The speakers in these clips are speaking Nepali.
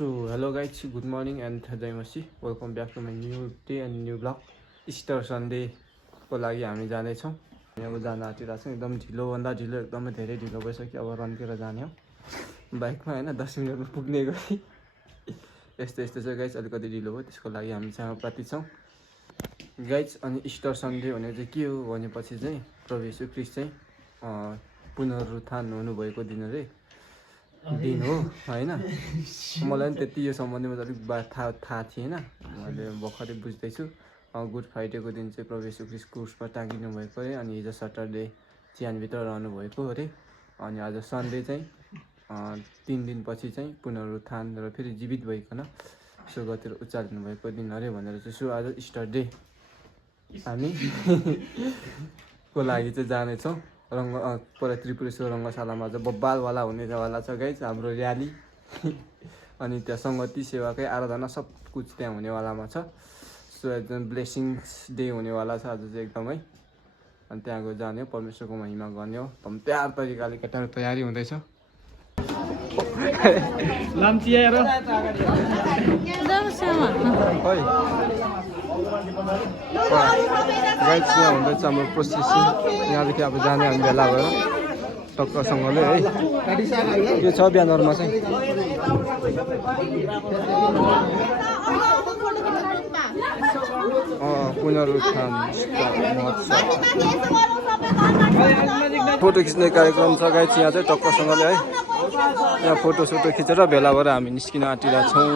So hello guys, good morning and जय मसी, welcome back to my new day and new vlog. Easter Sunday को लागि हामी जाँदैछौँ। अब जान आँटिरहेको छौँ। एकदम ढिलोभन्दा ढिलो, एकदमै धेरै ढिलो भइसक्यो। अब रन्केर जाने हो बाइकमा होइन, 10 मिनटमा पुग्ने गरी। यस्तो छ गाइज, अलिकति ढिलो भयो, त्यसको लागि हामी क्षमाप्रार्थी छौँ गाइज। अनि इस्टर सन्डे भने चाहिँ के हो भनेपछि चाहिँ प्रभु येशू ख्रीष्ट चाहिँ पुनरुत्थान हुनुभएको दिन हो होइन। मलाई पनि त्यति यो सम्बन्धमा अलिक थाहा थिएन, मैले भर्खरै बुझ्दैछु। गुड फ्राइडेको दिन चाहिँ प्रभु येशू ख्रीष्ट क्रुसमा टाँगिनु भएको अरे, अनि हिजो सटरडे चिहानभित्र रहनु भएको अरे, अनि आज सन्डे चाहिँ 3 दिनपछि चाहिँ पुनरुत्थान र फेरि जीवित भइकन स्वर्गतिर उचालिनु भएको दिन अरे भनेर चाहिँ। सो आज इस्टर डे हामी को लागि चाहिँ जानेछौँ पर त्रिपुरेश्वर रङ्गशालामा चाहिँ बब्बालवाला हुनेवाला छ गाइज हाम्रो र्याली। अनि त्यहाँ सङ्गति सेवाकै आराधना सब कुछ त्यहाँ हुनेवालामा छ। सो एकदम ब्लेसिङ्स डे हुनेवाला छ आज चाहिँ एकदमै। अनि त्यहाँ गएर जाने हो, परमेश्वरको महिमा गर्ने हो। एकदम तयार तरिकाले केटाहरू तयारी हुँदैछ। लाम्ची आएर गाइड यहाँ हुँदैछ हाम्रो प्रोसेसिङ। यहाँदेखि अब जाने हामी भेला भएर टक्कसँगले है। यो छ बिहानहरूमा चाहिँ पुनरुत्थान फोटो खिच्ने कार्यक्रम छ गाइड यहाँ चाहिँ टक्कसँगले है। यहाँ फोटोसोटो खिचेर भेला भएर हामी निस्किन आँटिरहेको छौँ।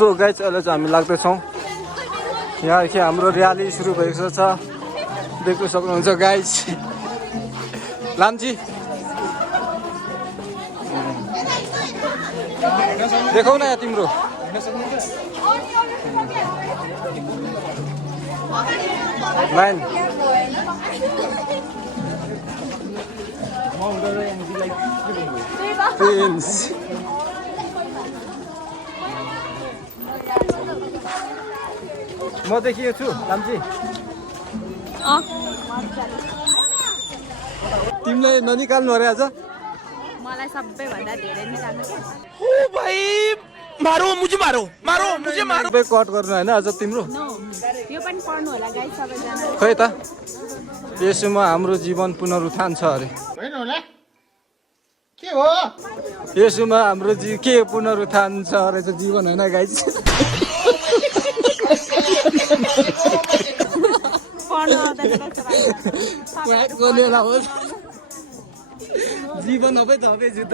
सो गाइज अहिले चाहिँ हामी लाग्दैछौँ। यहाँदेखि हाम्रो र्याली सुरु भएको छ, देख्न सक्नुहुन्छ गाइज। लाम्ची देखाउ न यहाँ तिम्रो। लाइन प्रिन्स म देखिएको छु लाम्ची। तिमीलाई ननिकाल्नु अरे आज? मलाई सबैभन्दा धेरै नै राम्रो छ। ओ भाइ मारो मुझे मारो सबै कट गर्नु होइन आज तिम्रो? यो पनि पढ्नु होला गाइस सबैजना। खै त यसमा हाम्रो जीवन पुनरुत्थान छ अरे। होइन होला के हो यसमा हाम्रो के पुनरुत्थान छ अरे चाहिँ जीवन होइन गाइस। जीवन हो धबे जुत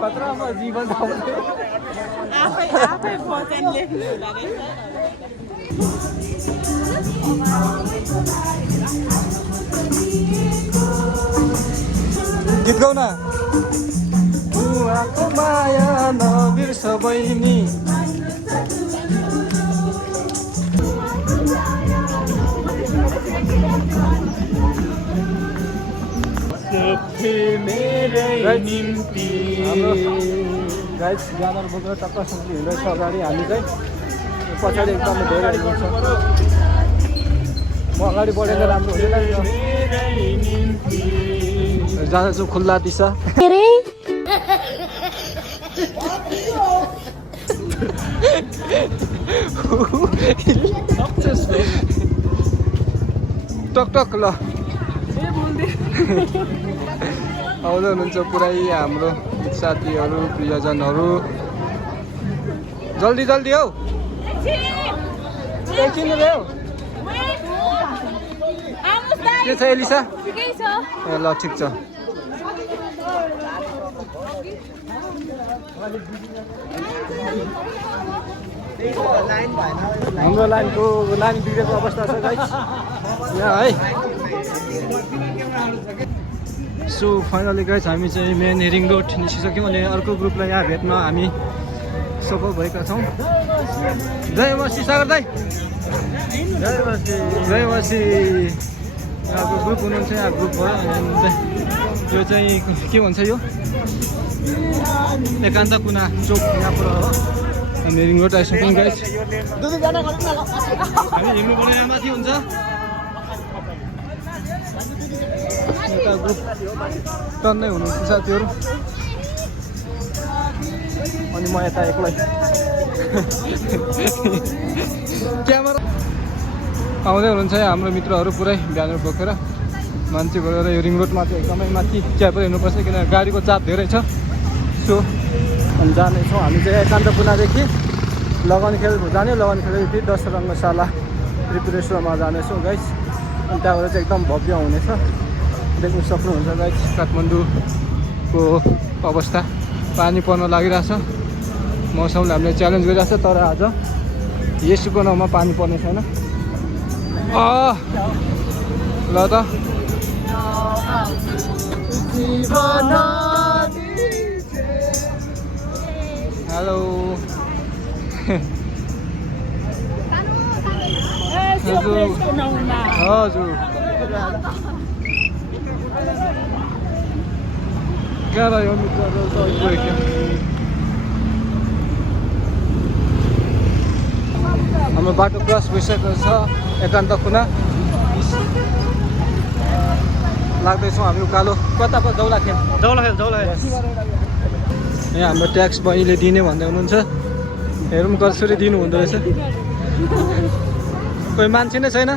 खतरामा जीवन आफै भजन लेख्नु होला रहेछ। गीत गाउन। बुवाको माया नबिर्स बहिनी, गाइस जानर बोकेर टक्कसँग हिँड्दैछ अगाडि। हामी चाहिँ पछाडि एकदमै धेरै हिँड्छ। म अगाडि बढेर राम्रो हुँदैन। जाँदैछु खुल्ला दिशा। टकटक ल आउँदै हुनुहुन्छ पुरै हाम्रो साथीहरू प्रियजनहरू। जल्दी जल्दी हौ एकछिन रे हौ। के छ एलिसा? ए ल ठिक छ। हाम्रो लाइन बिग्रेको अवस्था छ गाइस यहाँ है। सो फाइनली गाइस हामी चाहिँ मेन रिङ रोड निस्किसक्यौँ। अनि अर्को ग्रुपलाई यहाँ भेट्न हामी सफल भएका छौँ। जय मसी सागर दाइ, जय मसी। यहाँको ग्रुप हुनुहुन्छ, यहाँ ग्रुप भयो। यो चाहिँ के भन्छ यो एकान्त कुना चोक यहाँबाट हो। अनि रिङ रोड आइसक्यौँ गाइस। हामी हिँड्नु पर्ने यहाँ माथि हुन्छ। यता ग्रुप टन्नै हुनुहुन्छ साथीहरू अनि म यता एक्लै क्यामेरा आउँदै हुनुहुन्छ हाम्रो मित्रहरू पुरै ब्यानर बोकेर मान्छे गएर यो रिङ रोडमा चाहिँ एकदमै माथि चियापत्ती हेर्नुपर्छ किनभने गाडीको चाप धेरै छ सो अनि जानेछौँ हामी चाहिँ एकान्तपुनादेखि लगनखेल जाने लगनखेलदेखि दस रङ्गशाला त्रिपुरेश्वरमा जानेछौँ गाइस अनि त्यहाँबाट चाहिँ एकदम भव्य हुनेछ देख्नु सक्नुहुन्छ गाइस काठमाडौँको अवस्था पानी पर्न लागिरहेछ मौसमले हामीले च्यालेन्ज गरिरहेछ तर आज यसुको नाउँमा पानी पर्ने छैन ल त हेलो हजुर क्या रह्यो मित्रहरू त गइसक्यो हाम्रो बाटो क्रस भइसकेको छ एकान्तपुना लाग्दैछौँ हामी उकालो कता पो जौलाखेल यहाँ हाम्रो ट्याक्स बहिनीले दिने भन्दै हुनुहुन्छ हेरौँ कसरी दिनु हुँदो रहेछ कोही मान्छे नै छैन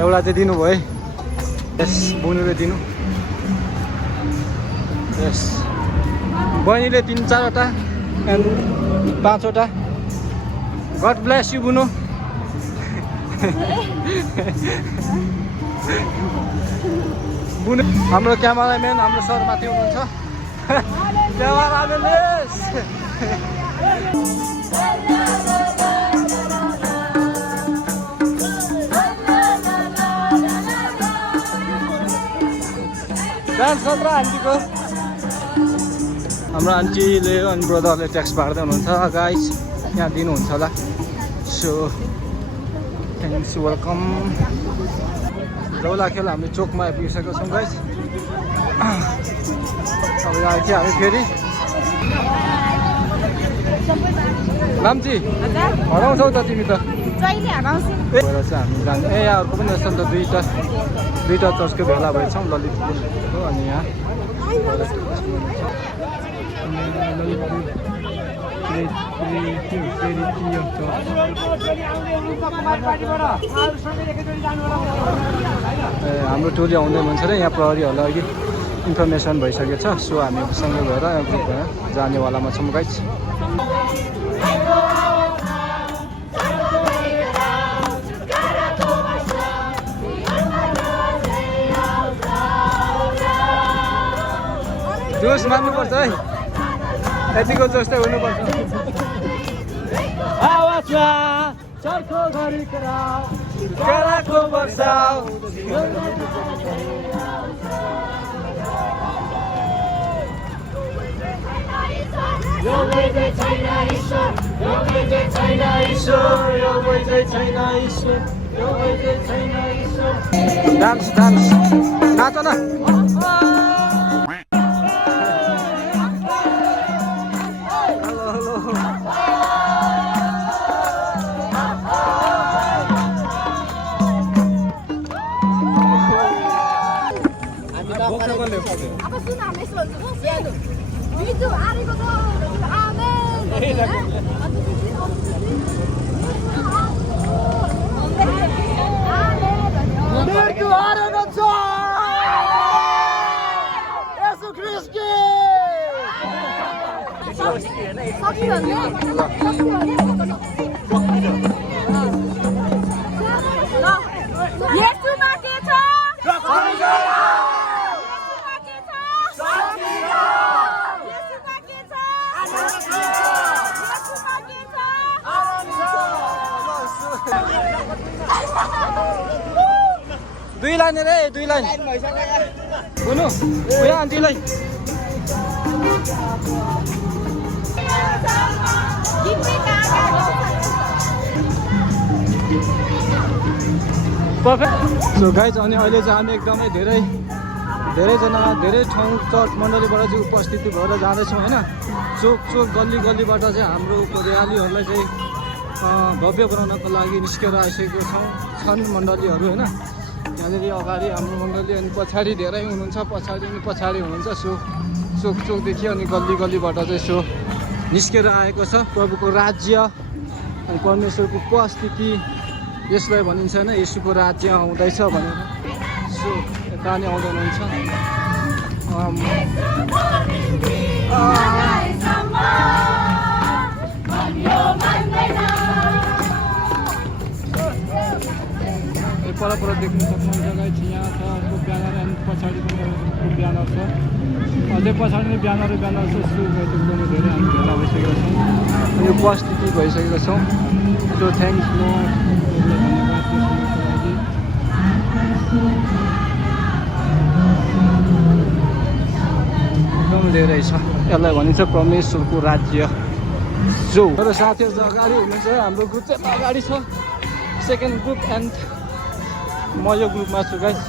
एउटा चाहिँ दिनुभयो है यस बुनुले दिनु यस बहिनीले 3-4वटा एन्ड 5वटा गड ब्लेस यु बुनु बुनु हाम्रो क्यामेराम्यान हाम्रो सर माथि हुनुहुन्छ डान्स गर्छ आन्टीको हाम्रो आन्टीले अनि ब्रदरले ट्याक्स बाँड्दै हुनुहुन्छ गाइस यहाँ दिनुहुन्छ होला सो थ्याङ्क्स वेलकम जौलाखेल हामी चोकमा आइपुगिसकेको छौँ गाइस अब यहाँ चाहिँ हामी फेरि लाम्ची हराउँछौ त तिमी त भएर चाहिँ हामी जाने यहाँ अर्को पनि रहेछ नि त दुईवटा चर्चको भेला भएछौँ ललितपुरको अनि यहाँ हाम्रो टोली आउँदै हुनुहुन्छ र यहाँ प्रहरीहरूलाई अघि इन्फर्मेसन भइसकेको छ सो हामी सँगै भएर यहाँ ग्रुप भएर जानेवालामा छौँ गाइस जोस मान्नुपर्छ है यतिको जोस चाहिँ हुनुपर्छ आवाजमा चर्को घरि कराको बर्साउ डान्स डान्स नाच न दुई लाइन रे दुई लाइन हुनु उयो आन्टीलाई पर्फेक्ट सो गाइज अनि अहिले चाहिँ हामी एकदमै धेरैजना धेरै ठाउँ चर्च मण्डलीबाट चाहिँ उपस्थिति भएर जाँदैछौँ होइन चोक गल्ली गल्लीबाट चाहिँ हाम्रो र्यालीहरूलाई चाहिँ भव्य बनाउनको लागि निस्केर आइसकेको छन् मण्डलीहरू होइन। यहाँनिर अगाडि हाम्रो मण्डली अनि पछाडि धेरै हुनुहुन्छ, पछाडि हुनुहुन्छ। चोकदेखि अनि गल्लीबाट चाहिँ यसो निस्केर आएको छ। प्रभुको राज्य अनि परमेश्वरको उपस्थिति यसलाई भनिन्छ होइन, येशूको राज्य आउँदैछ भनेर। सो यता नि आउँदै हुनुहुन्छ। पर देख्नु सक्नुहुन्छ गाइस, यहाँ छ अर्को ब्यानर अनि पछाडि पनि अर्को ब्यानर छ। अझै पछाडि नै ब्यानर छ। सो एकदमै धेरै हामी भेला भइसकेका छौँ, यो उपस्थिति भइसकेका छौँ। सो थ्याङ्क्स लर्ड, एकदमै धेरै छ। यसलाई भनिन्छ परमेश्वरको राज्य। जो मेरो साथीहरू चाहिँ अगाडि हुनुहुन्छ, हाम्रो ग्रुप चाहिँ अगाडि छ, सेकेन्ड ग्रुप एन्ड म यो ग्रुपमा छु गाइस।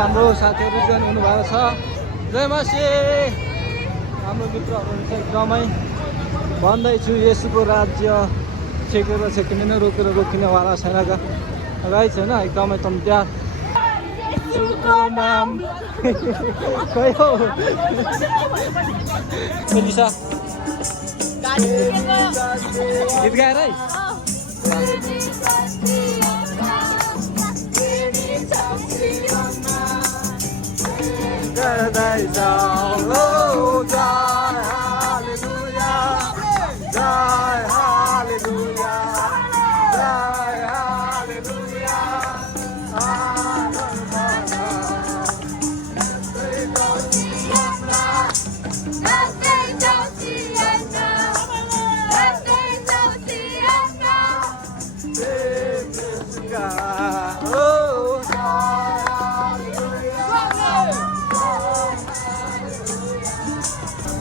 हाम्रो साथीहरू जोइन हुनुभएको छ। जय मसी। हाम्रो मित्रहरू चाहिँ एकदमै भन्दैछु येशूको राज्य छेकिने रोकिनेवाला छैन गाइस होइन। एकदमै तम त्यहाँ नाम खै हो लिसा गीत गाएर है।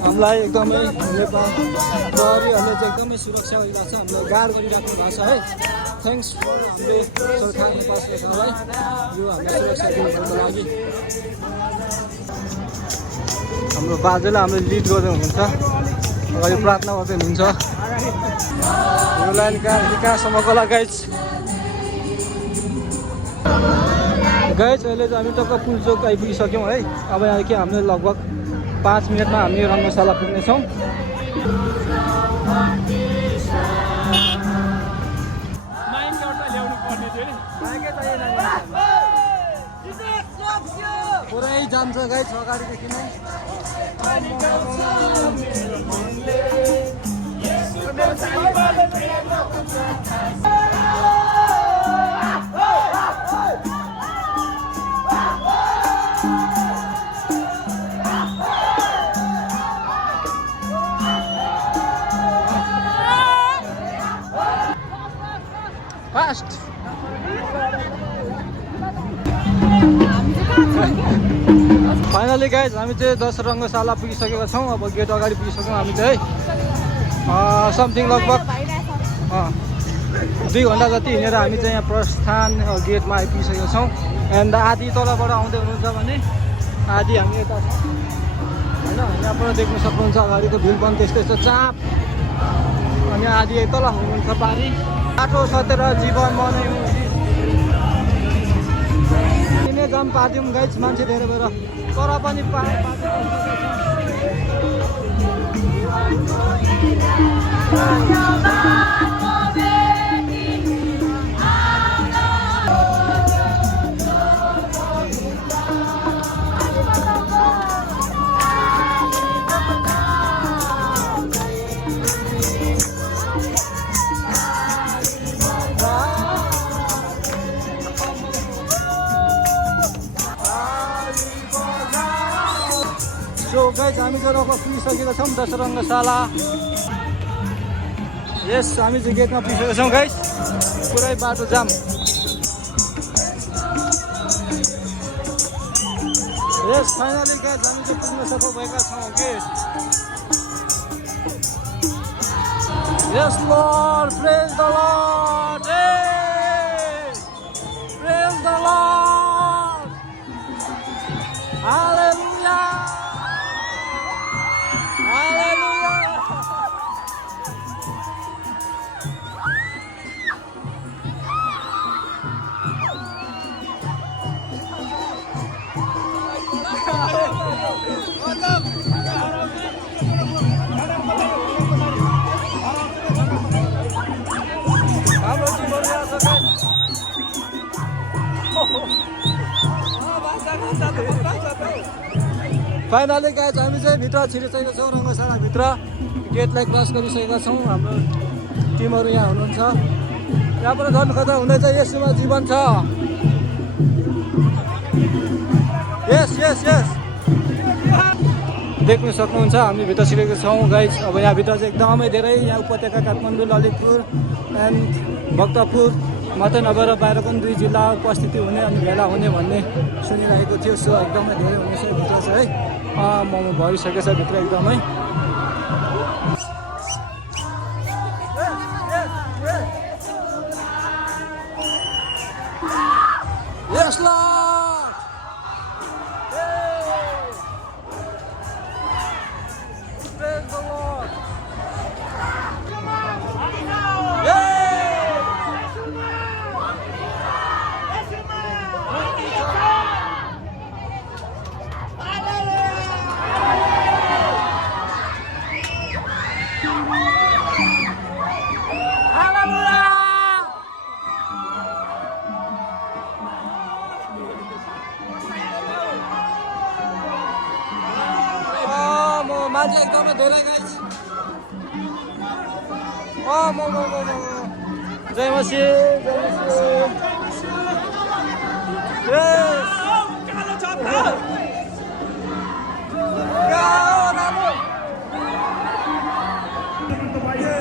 हामीलाई एकदमै नेपाल प्रहरीहरूले चाहिँ एकदमै सुरक्षा गरिरहेको छ, हामीलाई गार्ड गरिराख्नु भएको छ है। थ्याङ्क्स हामीले सरकार नेपाल सरकारलाई यो हामीलाई सुरक्षा दिनुको लागि। हाम्रो बाजेले हामीले लिड गर्दै हुनुहुन्छ, अगाडि प्रार्थना गर्दै हुनुहुन्छ। यो लाइन कहाँसम्मको होला गाइज। अहिले चाहिँ हामी टक्क पुलचोक आइपुगिसक्यौँ है। अब यहाँ के हामीले लगभग 5 मिनटमा हामी रङ्गशाला पुग्नेछौँ। पुरै जान्छ गाइस अगाडिदेखि नै। फास्ट फाइनली गाइज हामी चाहिँ 10 रङ्गशाला पुगिसकेका छौँ। अब गेट अगाडि पुगिसक्यौँ हामी चाहिँ है। समथिङ लगभग 2 घन्टा जति हिँडेर हामी चाहिँ यहाँ प्रस्थान गेटमा आइपुगिसकेका छौँ। एन्ड आधी तलबाट आउँदै हुनुहुन्छ भने आधी हामी यता होइन, यहाँबाट देख्न सक्नुहुन्छ अगाडिको भिड पनि त्यस्तै छ चाप। अनि आधी तल हुनुहुन्छ पारी बाटो सतेर जीवन मनाउँ जाम पारिदिउँ गाइज, मान्छे धेरै भएर तर पनि गाइज हामी चाहिँ लगभग पुगिसकेका छौँ 10 रङ्गशाला। यस हामी चाहिँ गेटमा पुगिसकेका छौँ गाइज, पुरै बाटो जाम। यस फाइनली गाइज हामी चाहिँ पुग्न सफल भएका छौँ gate. Yes Lord, praise the Lord, praise the Lord, hallelujah. Finally guys हामी चाहिँ भित्र छिरिसकेका छौँ रङ्गशालाभित्र गेटलाई क्रस गरिसकेका छौँ हाम्रो टिमहरू यहाँ हुनुहुन्छ यहाँबाट झन् खतरा हुँदैछ यसमा जीवन छ यस यस यस देख्न सक्नुहुन्छ हामी भित्र छिरेको छौँ गाइज अब यहाँभित्र चाहिँ एकदमै धेरै यहाँ उपत्यका काठमाडौँ ललितपुर एन्ड भक्तपुर मात्रै नभएर बाहिर पनि 2 जिल्ला उपस्थिति हुने अनि भेला हुने भन्ने सुनिरहेको थियो सो एकदमै धेरै हुनेछ भित्र चाहिँ है मोमो भरिसकेको छ भित्र एकदमै Yes, Lord! Praise the Lord! मान्छे एकदमै धेरै गाइस जय मसी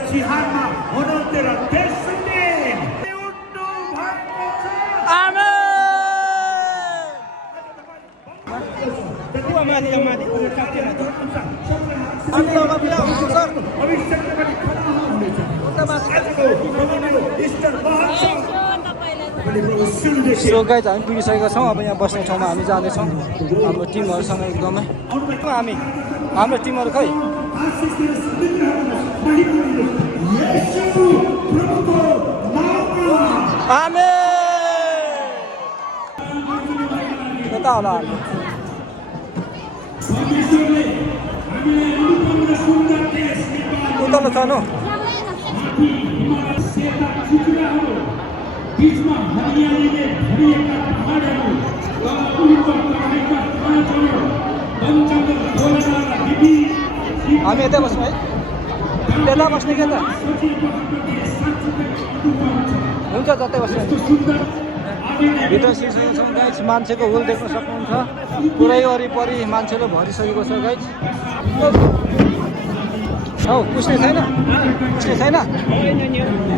지하마 어느 때라 됐으니 우도 받고자 아멘 सो गाइज हामी पुगिसकेका छौँ अब यहाँ बस्ने ठाउँमा हामी जाँदैछौँ हाम्रो टिमहरूसँग एकदमै हाम्रो टिमहरू खै कता होला उतल्लो छ न बीचमा हरियालीले भरिएका पहाडहरू रहेका पाहाडहरू वनजङ्गल ढोलना बिबी हामी यतै बस्छौँ है त्यता बस्ने के त हुन्छ जतै बस्ने भित्र सिर्सकेको छौँ गाइज मान्छेको हुल देख्न सक्नुहुन्छ पुरै वरिपरि मान्छेले भरिसकेको छ गाइज हौ पुस्ने छैन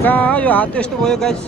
कहाँ यो हात त्यस्तो भयो गाइज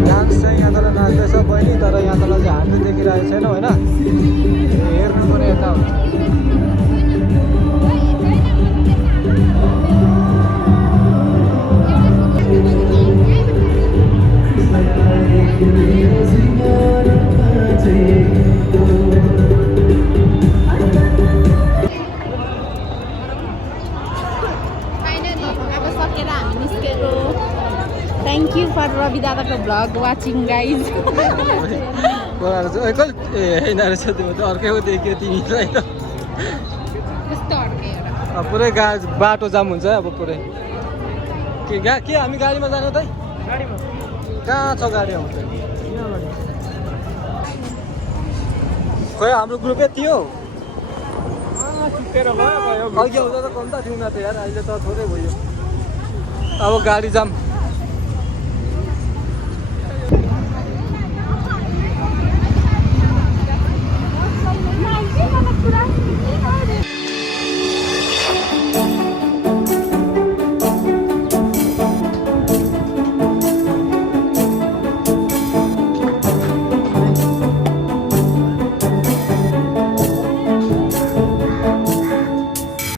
डान्स चाहिँ यहाँ तल नाच्दैछ बहिनी तर यहाँ तल चाहिँ हामीले देखिरहेको छैन होइन हेर्नु पनि यता Thank you for Ravi Dada's vlog watching, guys. पुरै बाटो जाम हुन्छ अब पुरै के हामी गाडीमा जाने त कहाँ छ गाडी आउँछ खोइ हाम्रो ग्रुप यति हो अघि आउँदा त कम्ता थिएन त यार अहिले त थोरै भयो अब गाडी जाम